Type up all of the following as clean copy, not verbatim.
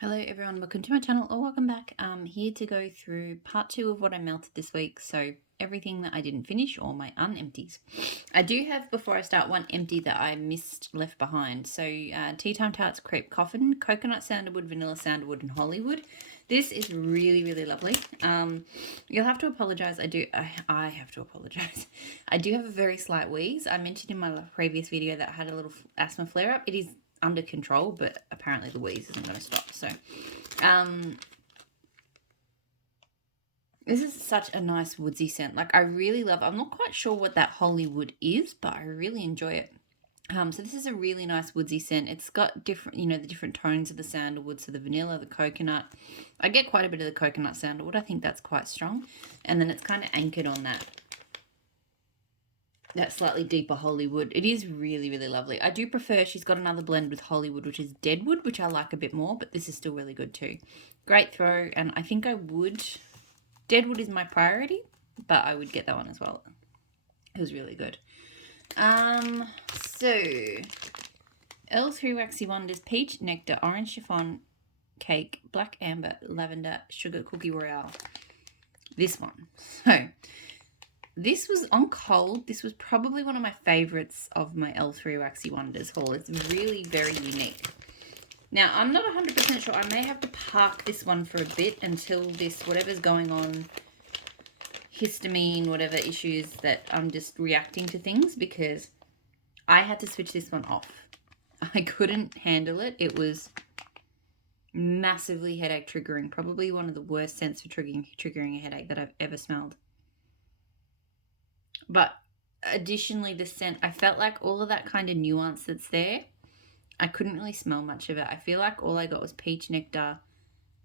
Hello everyone, welcome to my channel or welcome back. I'm here to go through part 2 of what I melted this week. So everything that I didn't finish or my unempties. I do have, before I start, one empty that I left behind. So Tea Time Tarts Crepe Coffin, Coconut Sandalwood, Vanilla Sandalwood and Hollywood. This is really lovely. You'll have to apologise. I have to apologise. I do have a very slight wheeze. I mentioned in my previous video that I had a little asthma flare-up. It is under control, but apparently the wheeze isn't going to stop. So this is such a nice woodsy scent. Like, I really love, I'm not quite sure what that Hollywood is, but I really enjoy it. So this is a really nice woodsy scent. It's got different, the different tones of the sandalwood. So the vanilla, the coconut. I get quite a bit of the coconut sandalwood. I think that's quite strong. And then it's kind of anchored on that slightly deeper Hollywood. It is really lovely. I do prefer, she's got another blend with Hollywood, which is Deadwood, which I like a bit more, but this is still really good too. Great throw, and I think Deadwood is my priority, but I would get that one as well. It was really good. So L3 Waxy Wonders Peach Nectar Orange Chiffon Cake Black Amber Lavender Sugar Cookie Royale. This one. So this was on cold. This was probably one of my favorites of my L3 Waxy Wonders haul. It's really very unique. Now, I'm not 100% sure. I may have to park this one for a bit until this, whatever's going on, histamine, whatever issues that I'm just reacting to things, because I had to switch this one off. I couldn't handle it. It was massively headache triggering. Probably one of the worst scents for triggering a headache that I've ever smelled. But additionally, the scent, I felt like all of that kind of nuance that's there, I couldn't really smell much of it. I feel like all I got was peach nectar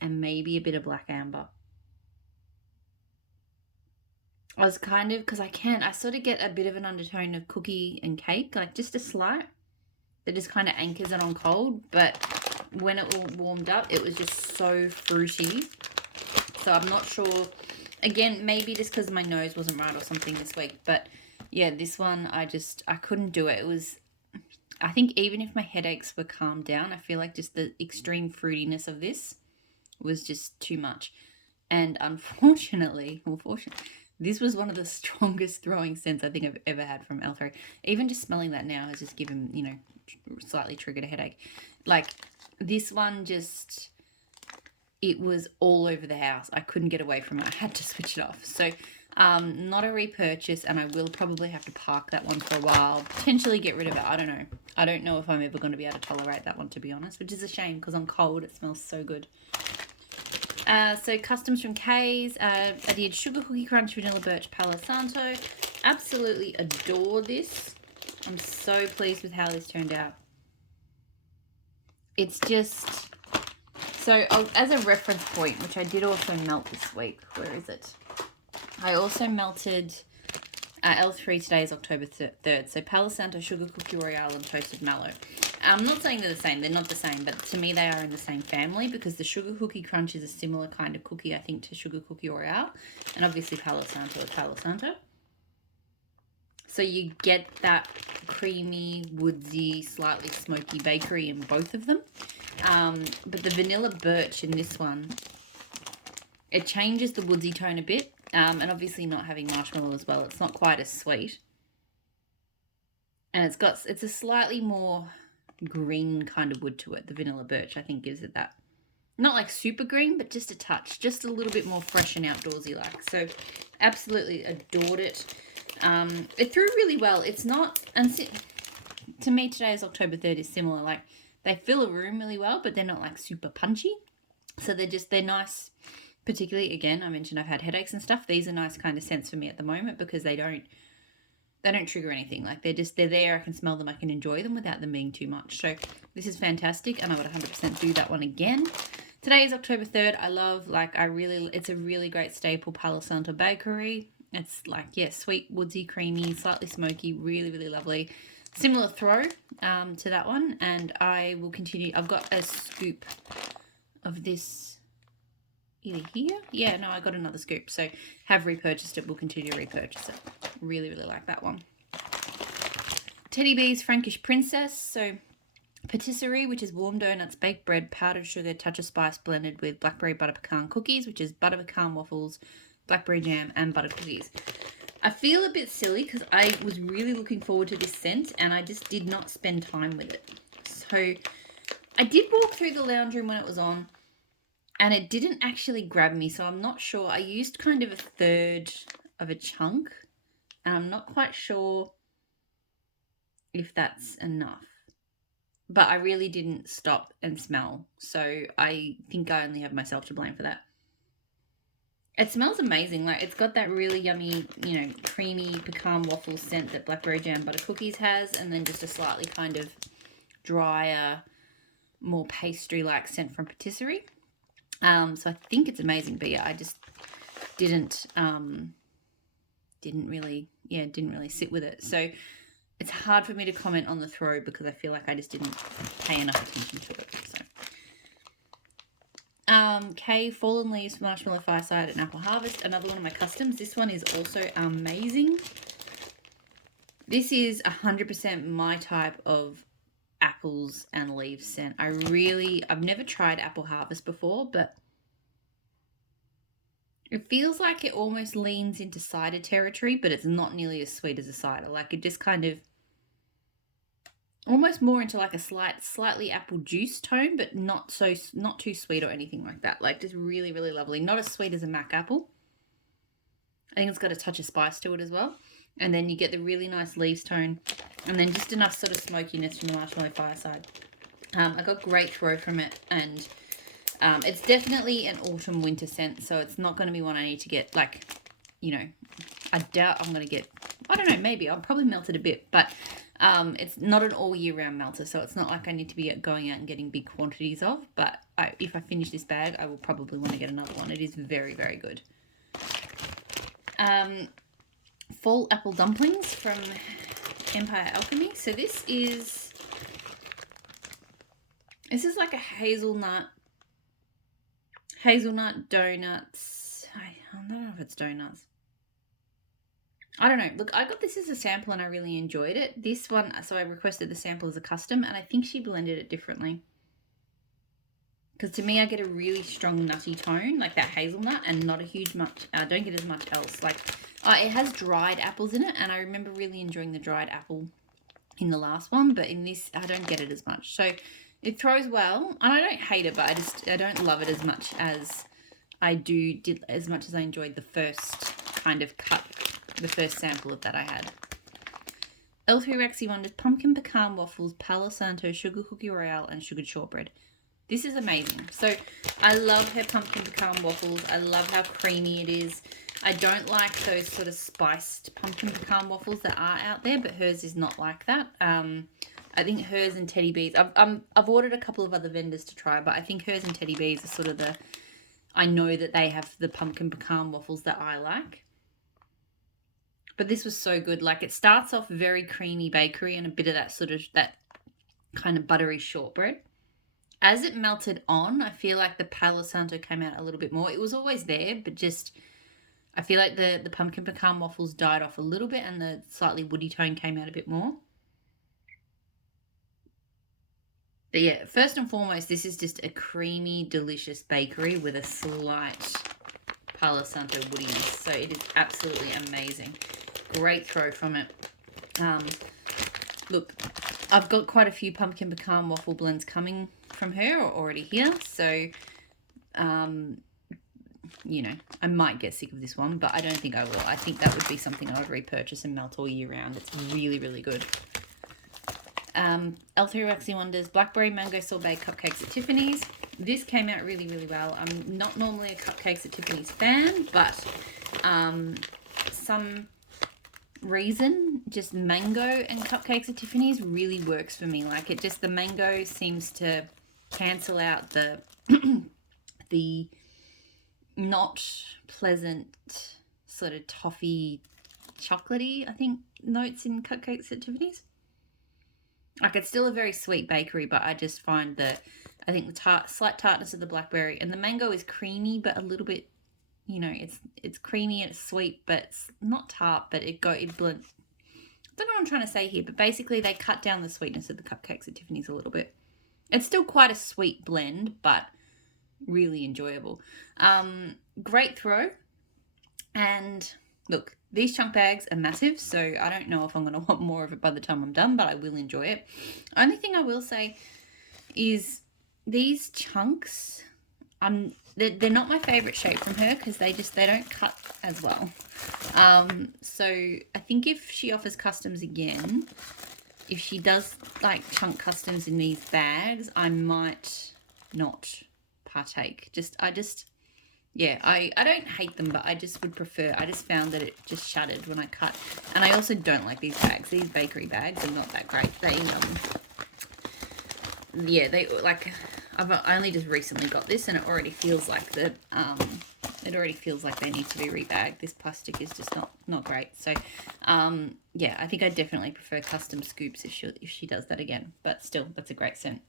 and maybe a bit of black amber. I was kind of, because I sort of get a bit of an undertone of cookie and cake, like just a slight that just kind of anchors it on cold. But when it all warmed up, it was just so fruity. So I'm not sure. Again, maybe just because my nose wasn't right or something this week. But yeah, this one, I couldn't do it. It was, I think even if my headaches were calmed down, I feel like just the extreme fruitiness of this was just too much. And unfortunately, this was one of the strongest throwing scents I think I've ever had from L3. Even just smelling that now has just given, slightly triggered a headache. Like, this one just, it was all over the house. I couldn't get away from it. I had to switch it off. So not a repurchase, and I will probably have to park that one for a while, potentially get rid of it. I don't know. I don't know if I'm ever going to be able to tolerate that one, to be honest, which is a shame because on cold it smells so good. So customs from Kay's. I did Sugar Cookie Crunch, Vanilla Birch, Palo Santo. Absolutely adore this. I'm so pleased with how this turned out. It's just... So, as a reference point, which I did also melt this week, where is it? I also melted L3 today is October 3rd. So, Palo Santo Sugar Cookie Royale and Toasted Mallow. I'm not saying they're the same. They're not the same, but to me they are in the same family because the Sugar Cookie Crunch is a similar kind of cookie, I think, to Sugar Cookie Royale. And obviously Palo Santo is Palo Santo. So you get that creamy, woodsy, slightly smoky bakery in both of them. But the Vanilla Birch in this one, it changes the woodsy tone a bit. And obviously not having marshmallow as well, it's not quite as sweet. And it's a slightly more green kind of wood to it. The Vanilla Birch, I think, gives it that. Not like super green, but just a touch. Just a little bit more fresh and outdoorsy like. So absolutely adored it. It threw really well. It's not... And to me, today's October 3rd is similar. Like, they fill a room really well, but they're not like super punchy. So they're nice. Particularly, again, I mentioned I've had headaches and stuff. These are nice kind of scents for me at the moment because they don't trigger anything. Like, they're there. I can smell them. I can enjoy them without them being too much. So this is fantastic, and I would 100% do that one again. Today is October 3rd. I love, it's a really great staple Palo Santo bakery. It's like, yeah, sweet, woodsy, creamy, slightly smoky, really lovely. Similar throw to that one, and I will continue. I've got a scoop of this either here. Yeah, no, I got another scoop. So have repurchased it. We'll continue to repurchase it. Really like that one. Teddy Bees Frankish Princess. So Patisserie, which is warm donuts, baked bread, powdered sugar, touch of spice blended with blackberry butter pecan cookies, which is butter pecan waffles, blackberry jam, and butter cookies. I feel a bit silly because I was really looking forward to this scent and I just did not spend time with it. So I did walk through the lounge room when it was on and it didn't actually grab me, so I'm not sure. I used kind of a third of a chunk and I'm not quite sure if that's enough. But I really didn't stop and smell, so I think I only have myself to blame for that. It smells amazing. Like, it's got that really yummy, you know, creamy pecan waffle scent that blackberry jam butter cookies has, and then just a slightly kind of drier, more pastry-like scent from patisserie. So I think it's amazing, but yeah, I just didn't really sit with it. So it's hard for me to comment on the throw because I feel like I just didn't pay enough attention to it. So, Kay, Fallen Leaves, Marshmallow Fireside, and Apple Harvest. Another one of my customs. This one is also amazing. This is 100% my type of apples and leaves scent. I've never tried Apple Harvest before, but it feels like it almost leans into cider territory, but it's not nearly as sweet as a cider. Like, it just kind of almost more into like a slightly apple juice tone, but not too sweet or anything like that. Like, just really, really lovely. Not as sweet as a Mac apple. I think it's got a touch of spice to it as well. And then you get the really nice leaves tone, and then just enough sort of smokiness from the Marshmallow Fireside. I got great throw from it, and it's definitely an autumn winter scent, so it's not going to be one I need to get, like, you know, I doubt I'm going to get, I don't know, maybe I'll probably melt it a bit, but it's not an all year round melter, so it's not like I need to be going out and getting big quantities of, but if I finish this bag, I will probably want to get another one. It is very, very good. Fall Apple Dumplings from Empire Alchemy. So this is like a hazelnut donuts. I don't know if it's donuts. I don't know. Look, I got this as a sample and I really enjoyed it. This one, so I requested the sample as a custom, and I think she blended it differently. Because to me, I get a really strong nutty tone, like that hazelnut, and not a huge much. I don't get as much else. Like, it has dried apples in it, and I remember really enjoying the dried apple in the last one, but in this, I don't get it as much. So it throws well, and I don't hate it, but I don't love it as much as I enjoyed the first kind of cut, the first sample of that I had. L3 Rexy Wonders Pumpkin Pecan Waffles, Palo Santo, Sugar Cookie Royale, and Sugared Shortbread. This is amazing. So I love her pumpkin pecan waffles. I love how creamy it is. I don't like those sort of spiced pumpkin pecan waffles that are out there, but hers is not like that. I think hers and Teddy B's, I've ordered a couple of other vendors to try, but I think hers and Teddy B's are sort of I know that they have the pumpkin pecan waffles that I like. But this was so good. Like, it starts off very creamy bakery and a bit of that kind of buttery shortbread. As it melted on, I feel like the Palo Santo came out a little bit more. It was always there, but just, I feel like the pumpkin pecan waffles died off a little bit and the slightly woody tone came out a bit more. But yeah, first and foremost, this is just a creamy, delicious bakery with a slight Palo Santo woodiness. So it is absolutely amazing. Great throw from it. Look, I've got quite a few pumpkin pecan waffle blends coming from her already here, so you know, I might get sick of this one, but I don't think I will. I think that would be something I would repurchase and melt all year round. It's really, really good. L3 Rexy Wonders Blackberry Mango Sorbet Cupcakes at Tiffany's. This came out really, really well. I'm not normally a Cupcakes at Tiffany's fan, but some reason just mango and Cupcakes at Tiffany's really works for me. Like, it just, the mango seems to cancel out the the not pleasant sort of toffee chocolatey, I think, notes in Cupcakes at Tiffany's. Like, it's still a very sweet bakery, but I just find that I think the slight tartness of the blackberry and the mango is creamy, but a little bit, you know, it's creamy and it's sweet, but it's not tart, but it blends. I don't know what I'm trying to say here, but basically they cut down the sweetness of the Cupcakes at Tiffany's a little bit. It's still quite a sweet blend, but really enjoyable. Great throw. And look, these chunk bags are massive, so I don't know if I'm going to want more of it by the time I'm done, but I will enjoy it. Only thing I will say is these chunks, they're not my favorite shape from her because they don't cut as well. So I think if she offers customs again, if she does like chunk customs in these bags, I might not partake. I don't hate them, but I just would prefer, I just found that it just shattered when I cut. And I also don't like these bags. These bakery bags are not that great. I've only just recently got this, and it already feels like they need to be rebagged. This plastic is just not great. So, yeah, I think I definitely prefer custom scoops if she does that again. But still, that's a great scent.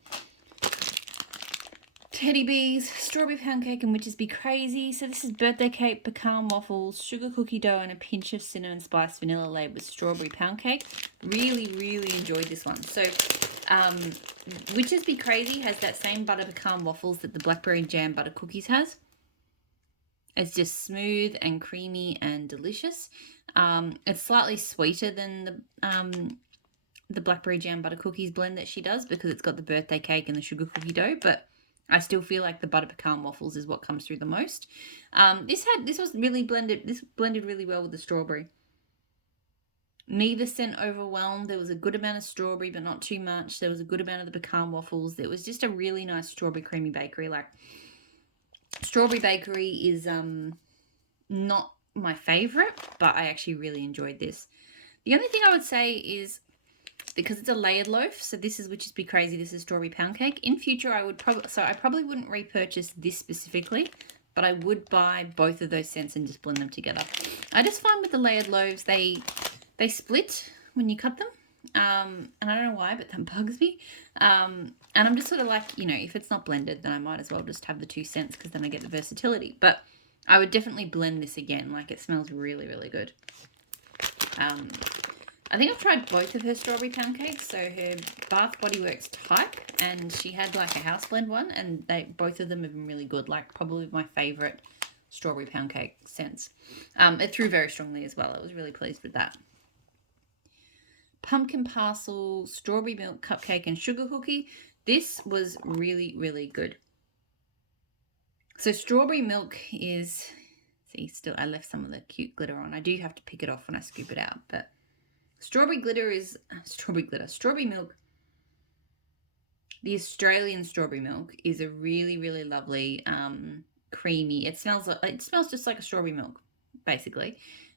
Teddy Bees, strawberry pound cake and Witches Be Crazy. So this is birthday cake, pecan waffles, sugar cookie dough, and a pinch of cinnamon spice vanilla laid with strawberry pound cake. Really, really enjoyed this one. So Witches Be Crazy has that same butter pecan waffles that the blackberry jam butter cookies has. It's just smooth and creamy and delicious. It's slightly sweeter than the blackberry jam butter cookies blend that she does because it's got the birthday cake and the sugar cookie dough, but I still feel like the butter pecan waffles is what comes through the most. This was really blended. This blended really well with the strawberry. Neither scent overwhelmed. There was a good amount of strawberry, but not too much. There was a good amount of the pecan waffles. It was just a really nice strawberry creamy bakery. Like, strawberry bakery is not my favorite, but I actually really enjoyed this. The only thing I would say is, because it's a layered loaf, so this is Witches Be Crazy, this is strawberry pound cake. In future, I probably wouldn't repurchase this specifically, but I would buy both of those scents and just blend them together. I just find with the layered loaves, they split when you cut them, and I don't know why, but that bugs me. And I'm just sort of like, if it's not blended, then I might as well just have the 2 scents because then I get the versatility. But I would definitely blend this again. Like, it smells really, really good. I think I've tried both of her strawberry pound cakes, so her Bath Body Works type, and she had like a house blend one, and both of them have been really good. Like, probably my favorite strawberry pound cake scents. It threw very strongly as well. I was really pleased with that. Pumpkin parcel, strawberry milk cupcake, and sugar cookie. This was really, really good. So strawberry milk is, still I left some of the cute glitter on. I do have to pick it off when I scoop it out, but strawberry milk. The Australian strawberry milk is a really, really lovely, creamy. It smells just like a strawberry milk, basically.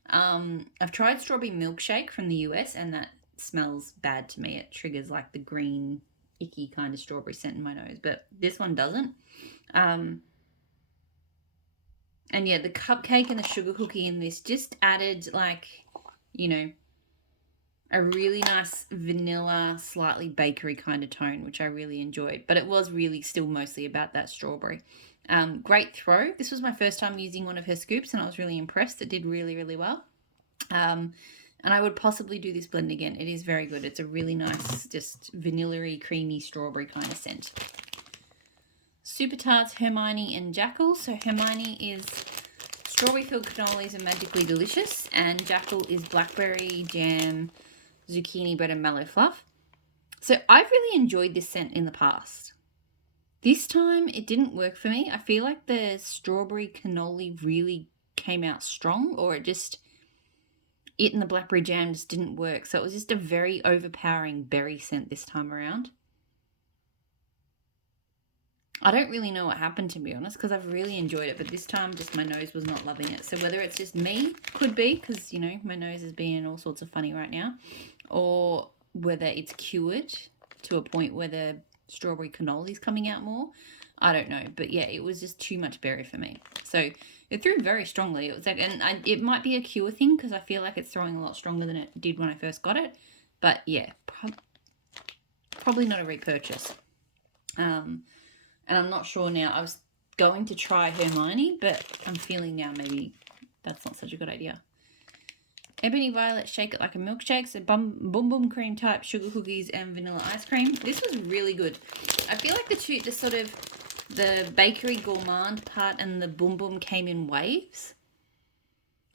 I've tried strawberry milkshake from the US, and that smells bad to me. It triggers like the green, icky kind of strawberry scent in my nose, but this one doesn't. And yeah, the cupcake and the sugar cookie in this just added, like, a really nice vanilla, slightly bakery kind of tone, which I really enjoyed. But it was really still mostly about that strawberry. Great throw. This was my first time using one of her scoops, and I was really impressed. It did really, really well. And I would possibly do this blend again. It is very good. It's a really nice, just vanilla-y, creamy strawberry kind of scent. Super Tarts, Hermione and Jackal. So Hermione is strawberry-filled cannolis are magically delicious, and Jackal is blackberry jam, zucchini bread and mallow fluff. So I've really enjoyed this scent in the past. This time it didn't work for me. I feel like the strawberry cannoli really came out strong, or it and the blackberry jam just didn't work. So it was just a very overpowering berry scent this time around. I don't really know what happened, to be honest, because I've really enjoyed it, but this time just my nose was not loving it. So whether it's just me, could be, because, my nose is being all sorts of funny right now, or whether it's cured to a point where the strawberry cannoli is coming out more, I don't know. But yeah, it was just too much berry for me. So it threw very strongly. It was like, it might be a cure thing, because I feel like it's throwing a lot stronger than it did when I first got it. But yeah, probably not a repurchase. And I'm not sure now. I was going to try Hermione, but I'm feeling now maybe that's not such a good idea. Ebony Violet Shake It Like a Milkshake. So Boom Boom Cream type sugar cookies and vanilla ice cream. This was really good. I feel like the bakery gourmand part and the Boom Boom came in waves.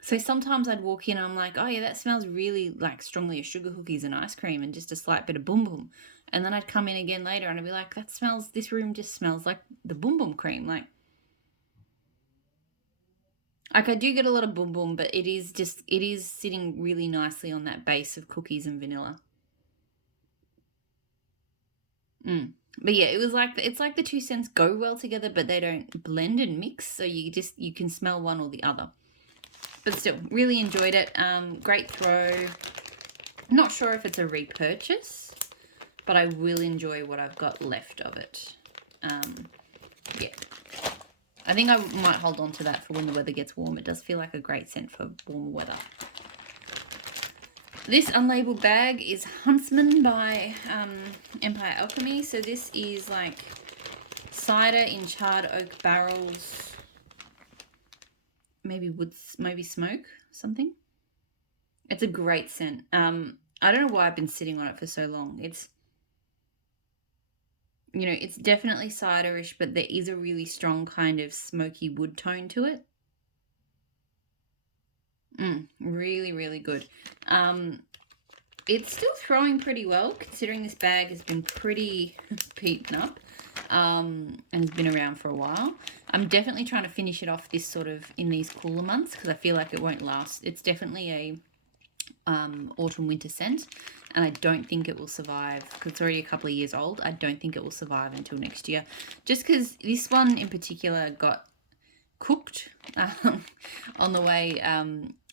So sometimes I'd walk in and I'm like, oh yeah, that smells really like strongly of sugar cookies and ice cream and just a slight bit of Boom Boom. And then I'd come in again later and I'd be like, this room just smells like the Boom Boom cream. Like I do get a lot of Boom Boom, but it is sitting really nicely on that base of cookies and vanilla. But yeah, it's like the two scents go well together, but they don't blend and mix. So you can smell one or the other. But still, really enjoyed it. Great throw. Not sure if it's a repurchase, but I will enjoy what I've got left of it. Yeah. I think I might hold on to that for when the weather gets warm. It does feel like a great scent for warmer weather. This unlabeled bag is Huntsman by Empire Alchemy. So this is like cider in charred oak barrels. Maybe smoke, something. It's a great scent. I don't know why I've been sitting on it for so long. It's definitely ciderish, but there is a really strong kind of smoky wood tone to it. Really, really good. It's still throwing pretty well, considering this bag has been pretty beaten up and has been around for a while. I'm definitely trying to finish it off in these cooler months because I feel like it won't last. It's definitely a autumn-winter scent, and I don't think it will survive because it's already a couple of years old. I don't think it will survive until next year, just because this one in particular got cooked on the way.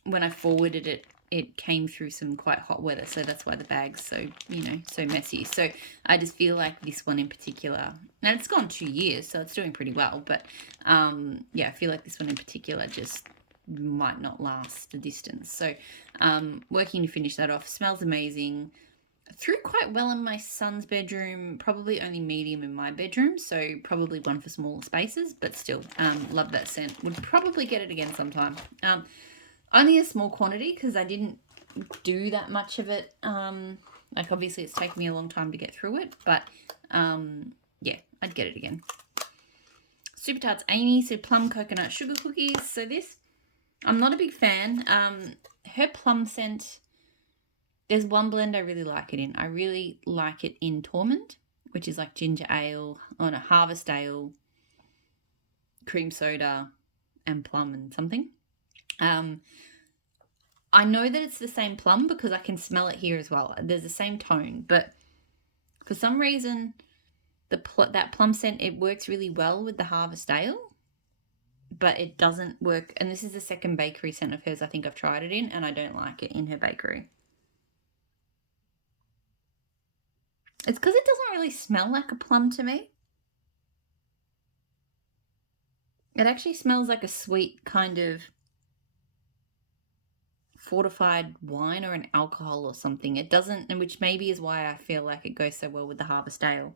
When I forwarded it, it came through some quite hot weather, so that's why the bag's so messy. So I just feel like this one in particular, now it's gone 2 years, so it's doing pretty well, but yeah, I feel like this one in particular just might not last the distance. So working to finish that off. Smells amazing. Threw quite well in my son's bedroom, probably only medium in my bedroom, so probably one for smaller spaces, but still love that scent. Would probably get it again sometime. Only a small quantity because I didn't do that much of it. Like obviously it's taken me a long time to get through it, but yeah, I'd get it again. Super Tarts Amy, so plum coconut sugar cookies. So this, I'm not a big fan. Her plum scent, there's one blend I really like it in. I really like it in Torment, which is like ginger ale, on a harvest ale, cream soda, and plum and something. I know that it's the same plum because I can smell it here as well. There's the same tone, but for some reason, that plum scent, it works really well with the harvest ale, but it doesn't work. And this is the second bakery scent of hers I think I've tried it in, and I don't like it in her bakery. It's because it doesn't really smell like a plum to me. It actually smells like a sweet kind of fortified wine or an alcohol or something. It doesn't, and which maybe is why I feel like it goes so well with the harvest ale.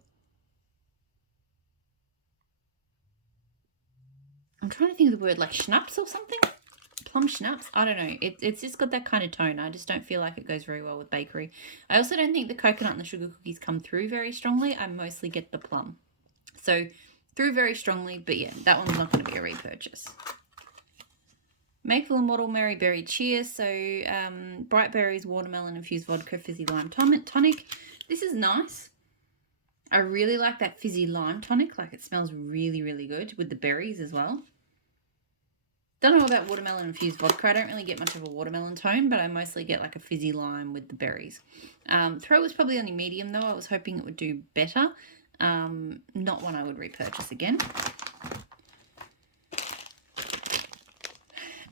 I'm trying to think of the word, like schnapps or something? Plum schnapps? I don't know. It's just got that kind of tone. I just don't feel like it goes very well with bakery. I also don't think the coconut and the sugar cookies come through very strongly. I mostly get the plum. So through very strongly, but yeah, that one's not going to be a repurchase. Maple and Watermelon Berry Cheer. So bright berries, watermelon infused vodka, fizzy lime tonic. This is nice. I really like that fizzy lime tonic. Like it smells really, really good with the berries as well. Don't know about watermelon infused vodka. I don't really get much of a watermelon tone, but I mostly get like a fizzy lime with the berries. Throw was probably only medium though. I was hoping it would do better. Not one I would repurchase again.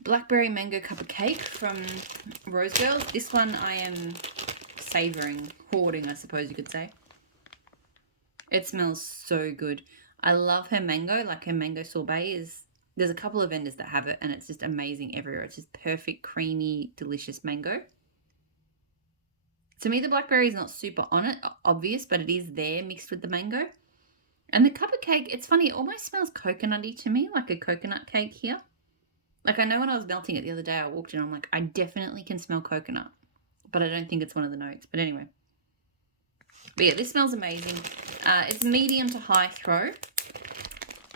Blackberry mango cup of cake from Rose Girls. This one I am savouring, hoarding I suppose you could say. It smells so good. I love her mango, like her mango sorbet is, there's a couple of vendors that have it and it's just amazing everywhere. It's just perfect, creamy, delicious mango. To me, the blackberry is not super on it, obvious, but it is there mixed with the mango. And the cup of cake, it's funny, it almost smells coconutty to me, like a coconut cake here. Like, I know when I was melting it the other day, I walked in, I'm like, I definitely can smell coconut, but I don't think it's one of the notes. But anyway. But yeah, this smells amazing. It's medium to high throw.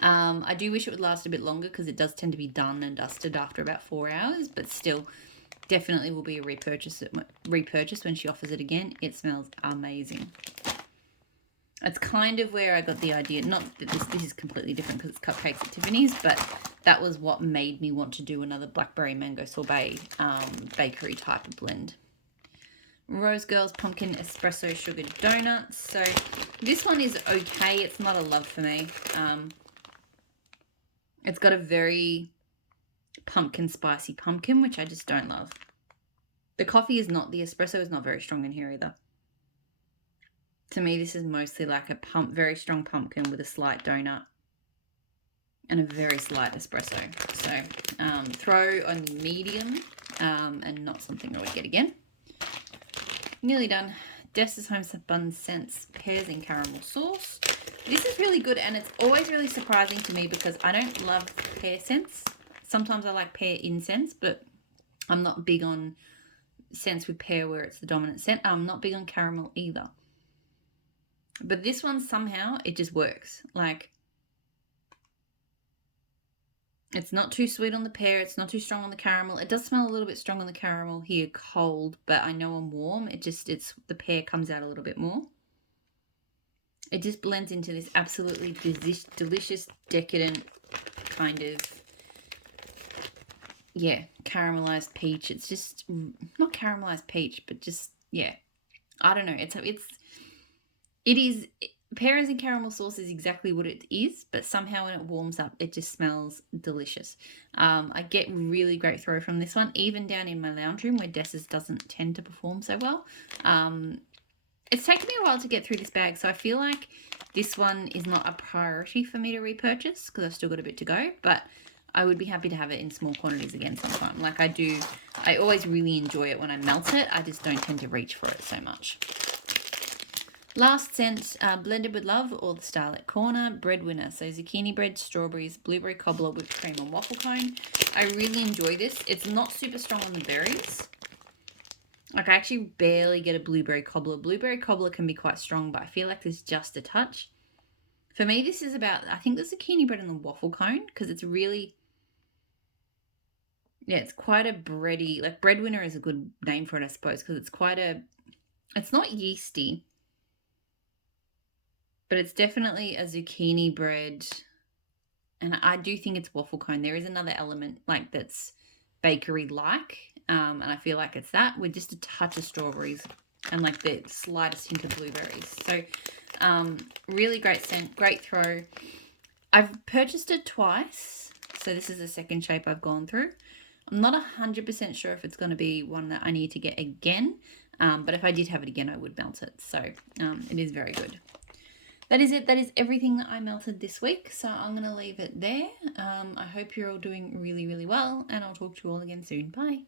I do wish it would last a bit longer because it does tend to be done and dusted after about 4 hours, but still definitely will be a repurchase when she offers it again. It smells amazing. It's kind of where I got the idea, not that this is completely different because it's cupcakes at Tiffany's, but that was what made me want to do another blackberry mango sorbet bakery type of blend. Rose Girls Pumpkin Espresso Sugar Donuts. So this one is okay. It's not a love for me. It's got a very pumpkin, spicy pumpkin, which I just don't love. The espresso is not very strong in here either. To me, this is mostly like a very strong pumpkin with a slight donut and a very slight espresso. So throw on medium and not something I would get again. Nearly done. Dessa's Homespun Scents Pears and Caramel Sauce. This is really good, and it's always really surprising to me because I don't love pear scents. Sometimes I like pear incense, but I'm not big on scents with pear where it's the dominant scent. I'm not big on caramel either. But this one, somehow, it just works. Like, it's not too sweet on the pear. It's not too strong on the caramel. It does smell a little bit strong on the caramel here, cold, but I know I'm warm. The pear comes out a little bit more. It just blends into this absolutely delicious, decadent kind of, yeah, caramelized peach. It's just not caramelized peach, but just, yeah, I don't know. It is pears and caramel sauce is exactly what it is, but somehow when it warms up, it just smells delicious. I get really great throw from this one, even down in my lounge room where Dessa's doesn't tend to perform so well. It's taken me a while to get through this bag, so I feel like this one is not a priority for me to repurchase because I've still got a bit to go, but I would be happy to have it in small quantities again sometime. Like I do, I always really enjoy it when I melt it. I just don't tend to reach for it so much. Last scent, Blended with Love or the Starlit Corner, Breadwinner. So zucchini bread, strawberries, blueberry cobbler, whipped cream and waffle cone. I really enjoy this. It's not super strong on the berries. Like, I actually barely get a blueberry cobbler. Blueberry cobbler can be quite strong, but I feel like there's just a touch. For me, this is about, I think the zucchini bread and the waffle cone, because it's really, yeah, it's quite a bready, like Breadwinner is a good name for it, I suppose, because it's not yeasty, but it's definitely a zucchini bread, and I do think it's waffle cone. There is another element, like, that's bakery-like, and I feel like it's that with just a touch of strawberries and like the slightest hint of blueberries. So really great scent, great throw. I've purchased it twice, so this is the second shape I've gone through. I'm not 100% sure if it's going to be one that I need to get again, but if I did have it again, I would melt it. So it is very good. That is it. That is everything that I melted this week. So I'm going to leave it there. I hope you're all doing really, really well, and I'll talk to you all again soon. Bye.